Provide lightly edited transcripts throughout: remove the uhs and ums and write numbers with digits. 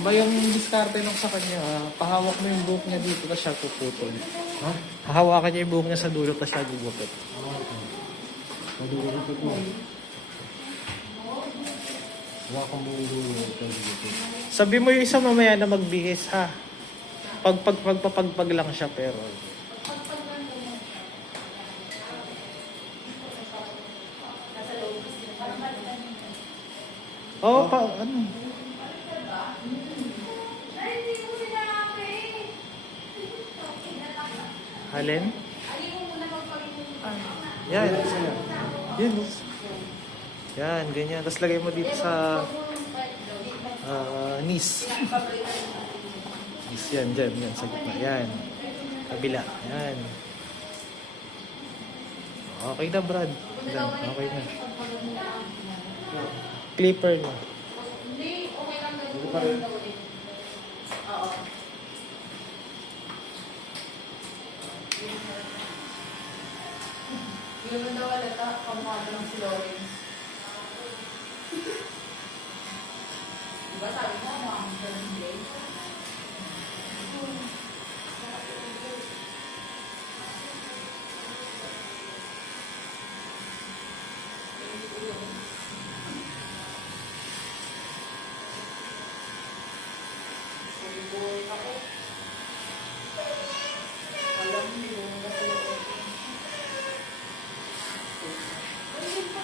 Diba yung diskarte nung sa kanya, pahawak mo yung buhok niya dito, tapos siya puputol. Ha? Hahawakan niya yung buhok niya sa dulo, tapos siya gugupit. Madulog ko. Wala kang bumudulo. Sabi mo yung isa mamaya na magbihis, ha? Pagpagpag lang siya, pero... Oo, ano? Alin? Yan. Yan. Yan, ganyan. Tapos lagay mo dito sa knees. Knees yan, dyan, yan, sa gitna. Yan. Kabila. Yan. Okay na, Brad. Yan, okay na. Clipper na. Yung daw alata, kamukha lang si Lawrence. Diba sabi mo, mga ganun day?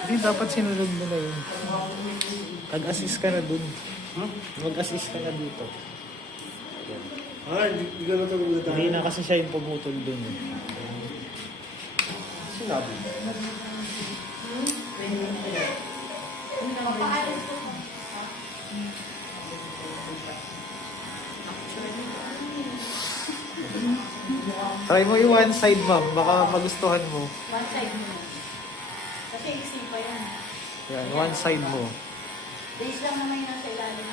Hindi, dapat sinunod mo na yun. Mag-assist ka na dun. Mag-assist ka na dito. Ah, hindi ka na tulog na tayo. Hindi na kasi siya yung pumutol dun. Sinabi. Try mo yung one side, ma'am. Baka magustuhan mo. One side mo. Kasi iksi pa yan. Yan, one side mo. Base lang naman yung nasa ilalim.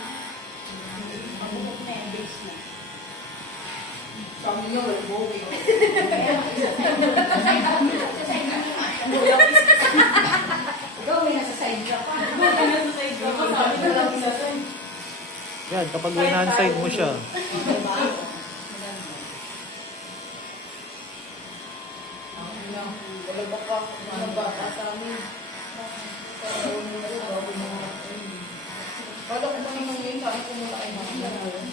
Mabukok na yan, base na. Sabi niyo, well, bowing. Ikaw may nasa side ka pa. Nasa side ka pa. Sabi na lang isa side. Yan, kapag one side mo siya. Wala baka mga bata sa amin. Kala ko ba naman yun, sabi ko muna kayo mga gano'n.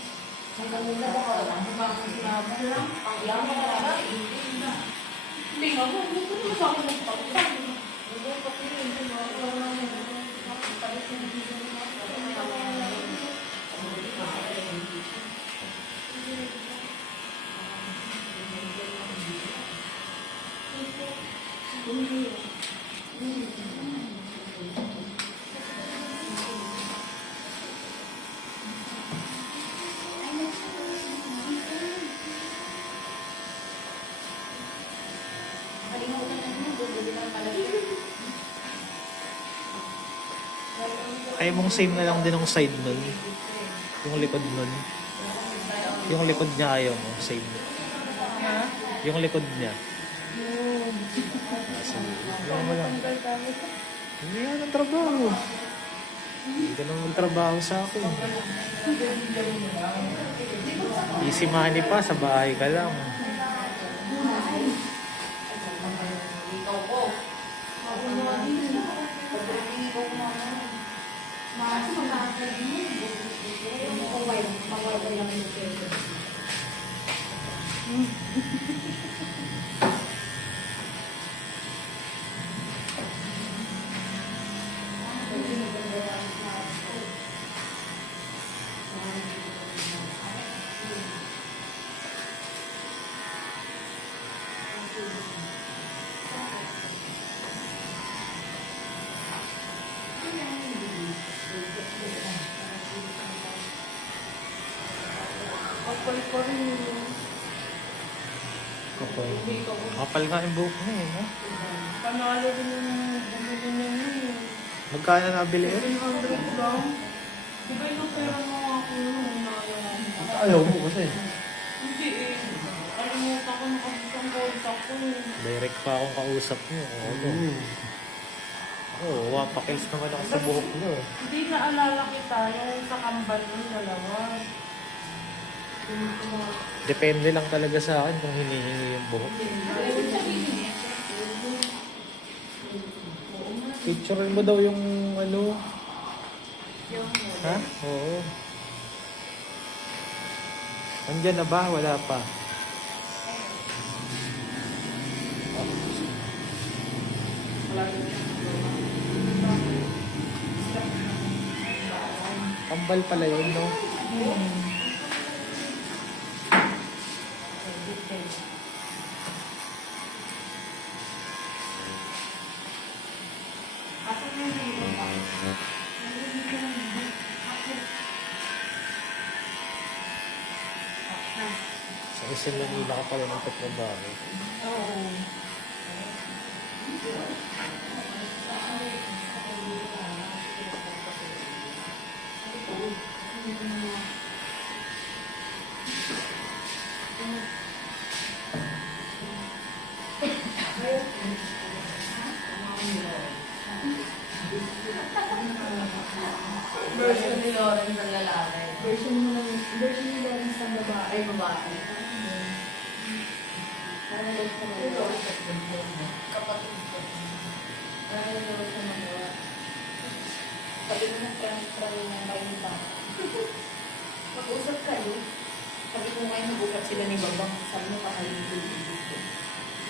Hanggang muna baka wala. Hindi ba akong sinabi lang? Ang yaman na wala. Hindi nga mo, hindi ko naman sa akin magpapita. Hindi ko papilin. Hindi ko Ayaw mong same na lang din ng side nun. Yung likod nun. Yung likod niya ayaw mo, same. Yung likod niya. Ayaw mo lang. Hindi yan ang trabaho. Hindi ka naman trabaho sa akin. Easy money pa, sa bahay ka lang. Kapal nga yung buhok niya eh, no? Panalo din yung bumili niya yun. Magkano nabili eh? 300 lang. Di ba yung pera mo ako nung naayaw? Ayaw mo kasi. Hindi eh. Alimutan ko nakabukang contact ko eh. Direct pa akong kausap niyo. Oo. Oo, wapakils naman ako sa buhok niyo. Hindi naalala kita yung sa kambal ng dalawa. Depende lang talaga sa akin kung hinihingi yung buhok. Picture mo daw yung ano. Ha? Oo. Andyan na ba? Wala pa. Kambal pala yun, no? Sa Quezon Manila ka pala nagtatrabaho. Oo. Version ni Lawrence ang lalaki. Version ni Lawrence ng babae. Ay, babae. Para daw sa Ito, mga. kapatid ko. Para daw sa mga. Sabi mo na friend ng Maynita. Mag-usap kayo. Sabi ko ngayon nag-usap sila ni Babang. Sabi mo kakainin ko yung ibig ko.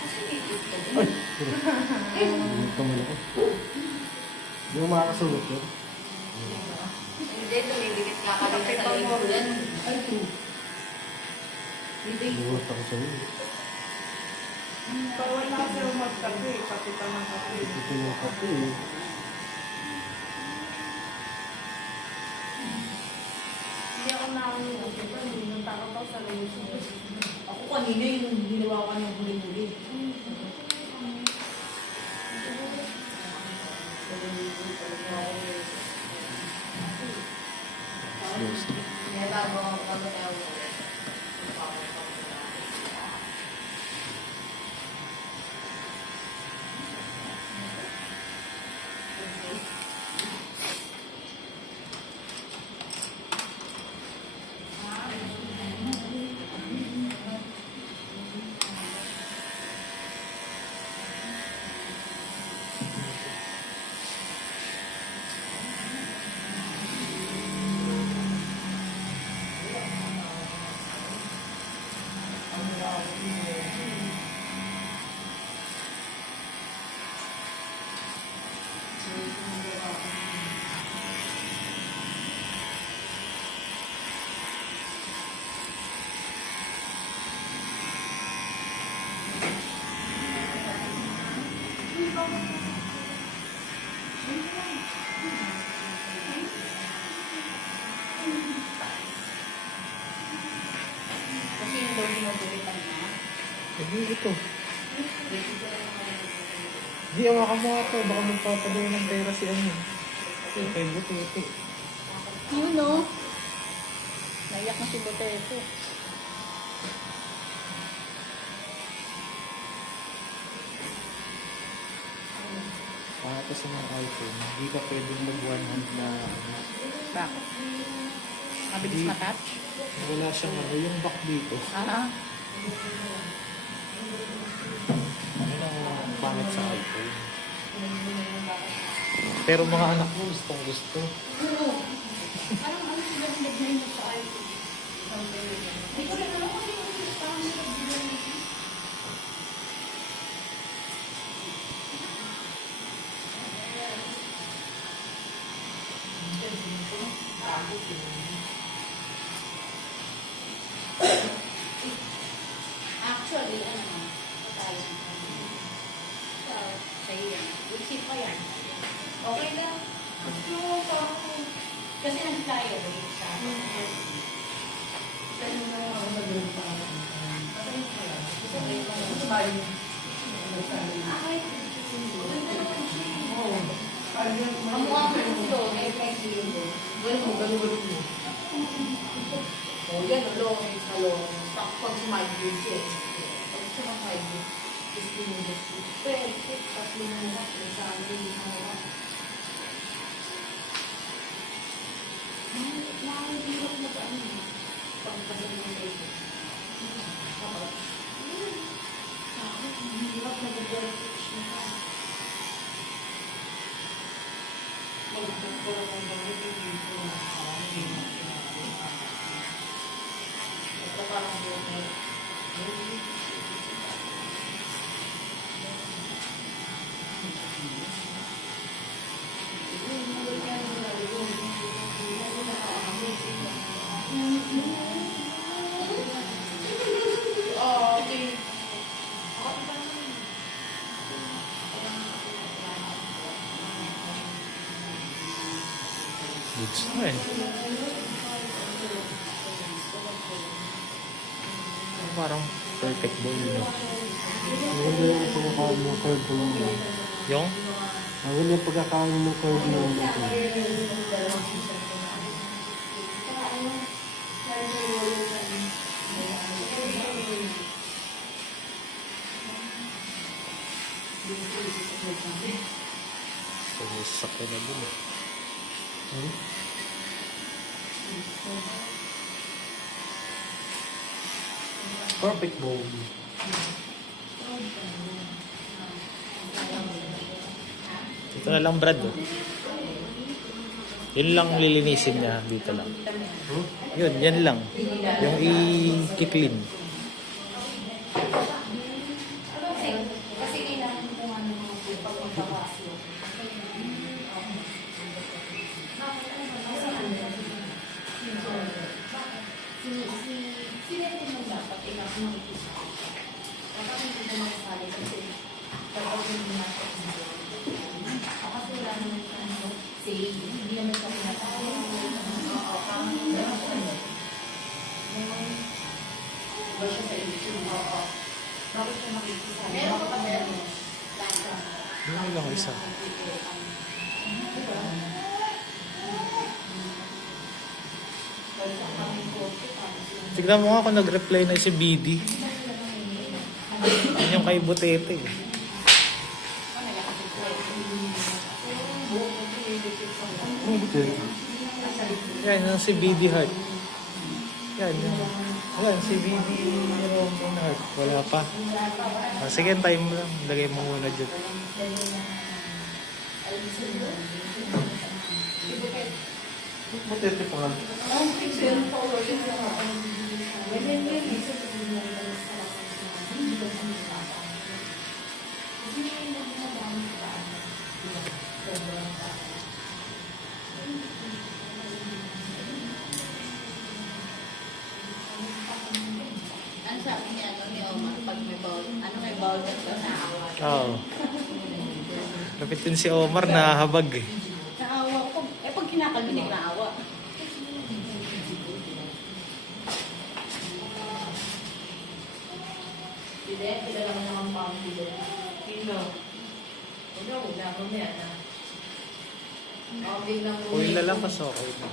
Kasi ibig ko. Ito mo ako. Hindi mo makakasulot yun. Hindi, tumibigit ka kanina sa linggo yan. Ay, true. Bibig. Buhat ako sa iyo. Bawal na kasi yung magkape. Kapitan ng kape. Ito yung kape eh. Hindi ako nakakulit. Nunta ka pa sa Lucio. Ako kanina yung ginawa ko ng huli-huli. Kasi yung daw sinubulitan niya. Hindi ito. Hindi, awakan mo nga ito. Baka magpapagawa ng pera si ano. Kay Butete. Yun, no? Naiyak na si Boteto. Para sa mga iPhone, hindi ka pwedeng mag-one hand na ano. Bakit? Mabilis matouch? Wala siyang ano, yung back dito. Ah, Yun ang pangit sa iPhone. Pero mga anak mo, gustong gusto. parang ano sila nilagay mo sa iPhone? Hindi ko rin alam kasi yung parang nilagay mo. Actually, ano, tayo. Sa'yo yan. Isip pa yan. Okay lang. Gusto mo parang, kasi nag-tayo rin sa Sa'yo na ako nag-rin pa. Okay mo kaya? Gusto mo yung mga sabay. Ang mukha mo yung silo, may silo doon. Ganun mo. O yan, long, sa long. Pag smile yun siya. Pag smile yun. Perfect. Tatlo na lang. Sa amin, nakahirap na ba ano? Pagkakas ng baby. Sa akin, hirap na mag-work-pitch na ka. Mag-work ng baby. Ito parang buhay. Goods na eh. Parang perfect bowl, no? Maganda yung pagkakain ng curd ko lang yan. Yung? Maganda yung pagkakain ng curd mo lang ito. Sakay na dun eh. Perfect bowl. Dito na lang, Brad. Oh. Yun lang lilinisin niya. Dito lang. Yun, yan lang. Yung i-clean. Kasi kailangan kung ano mga pagpapakasyo. Sila din mo dapat ikaw makikita. Kapag hindi ka makasali kasi kapag hindi nasa hindi. Kasi wala naman ka say, hindi naman ka pinatawag. Oo, kami ba siya sa YouTube? Oo. Bakit siya makikita? Meron ka meron. Yung lang isa. Tignan mo nga kung nag-reply na si BD. Yan yung kay Butete. Yan, yung si BD Heart. Yan, si BD Heart. Wala pa. Sige, time mo lang. Lagay mo muna dyan. Matete pa nga. Ano sabi niya, ni Omar, pag may bowl, may bowl ka ba naawa? Oo. Kapit din si Omar, nahahabag eh. Naawa ko. Pag kinakalbi niya, naawa. Pila lang naman pang pila. Pila. Wala, mamaya na. Biglang Uy, lalakas okay na.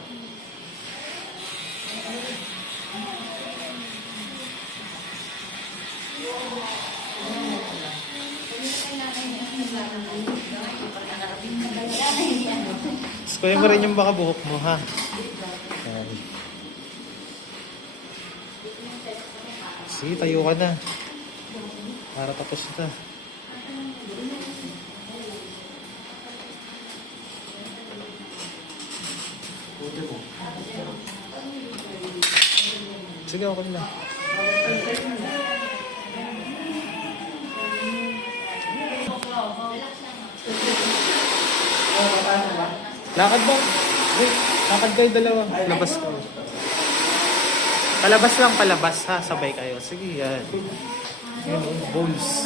Kuya mo rin yung baka buhok mo, ha? Ayan. Sige, tayo ka na. Para tapos na. Sige, okay lang. Lakad ba? Wait, lakad kayo dalawa. Labas ka. Palabas lang, palabas ha. Sabay kayo. Sige, yan. Yun, bowls.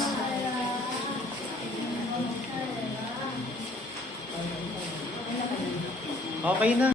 Okay na.